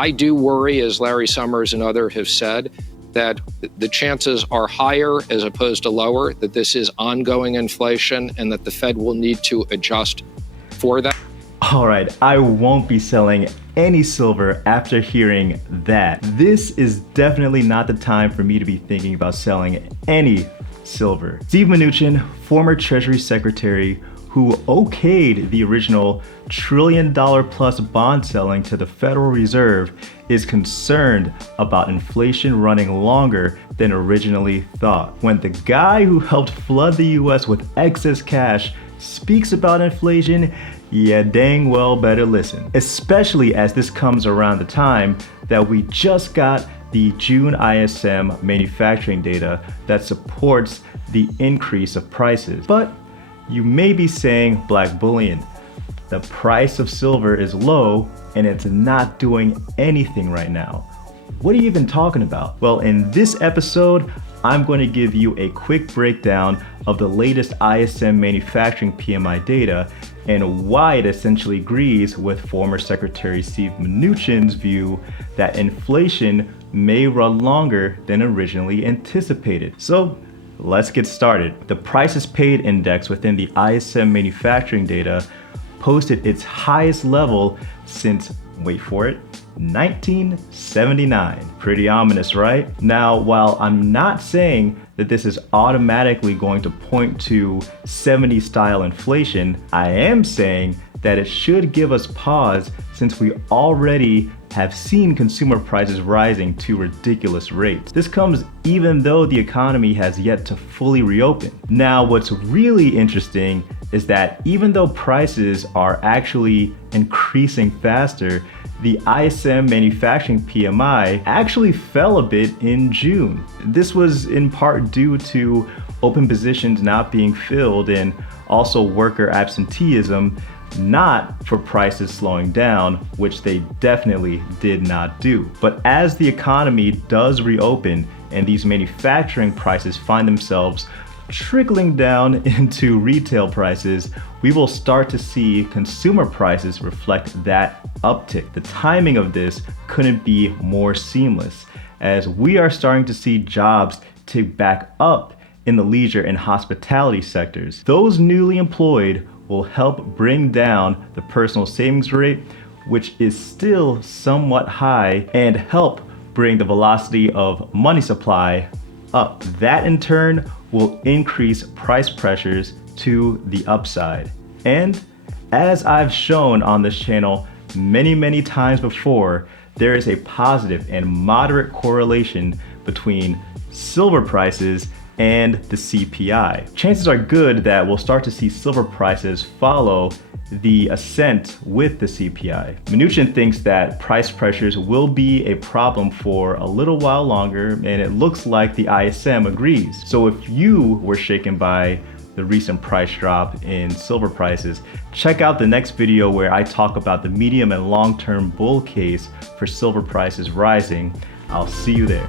I do worry, as Larry Summers and others have said, that the chances are higher as opposed to lower, that this is ongoing inflation and that the Fed will need to adjust for that. All right, I won't be selling any silver after hearing that. This is definitely not the time for me to be thinking about selling any silver. Steve Mnuchin, former Treasury Secretary, who okayed the original $1 trillion plus bond selling to the Federal Reserve, is concerned about inflation running longer than originally thought. When the guy who helped flood the US with excess cash speaks about inflation, yeah, dang well better listen. Especially as this comes around the time that we just got the June ISM manufacturing data that supports the increase of prices. But you may be saying, Black Bullion, the price of silver is low and it's not doing anything right now. What are you even talking about? Well, in this episode, I'm going to give you a quick breakdown of the latest ISM manufacturing PMI data and why it essentially agrees with former Secretary Steve Mnuchin's view that inflation may run longer than originally anticipated. So let's get started. The prices paid index within the ISM manufacturing data posted its highest level since, wait for it, 1979. Pretty ominous, right? Now, while I'm not saying that this is automatically going to point to 70s style inflation, I am saying that it should give us pause since we already have seen consumer prices rising to ridiculous rates. This comes even though the economy has yet to fully reopen. Now, what's really interesting is that even though prices are actually increasing faster, the ISM manufacturing PMI actually fell a bit in June. This was in part due to open positions not being filled and also worker absenteeism, not for prices slowing down, which they definitely did not do. But as the economy does reopen and these manufacturing prices find themselves trickling down into retail prices, we will start to see consumer prices reflect that uptick. The timing of this couldn't be more seamless, as we are starting to see jobs tick back up in the leisure and hospitality sectors. Those newly employed will help bring down the personal savings rate, which is still somewhat high, and help bring the velocity of money supply up. That in turn will increase price pressures to the upside. And as I've shown on this channel many times before, there is a positive and moderate correlation between silver prices and the CPI. Chances are good that we'll start to see silver prices follow the ascent with the CPI. Mnuchin thinks that price pressures will be a problem for a little while longer, and it looks like the ISM agrees. So if you were shaken by the recent price drop in silver prices, check out the next video where I talk about the medium and long-term bull case for silver prices rising. I'll see you there.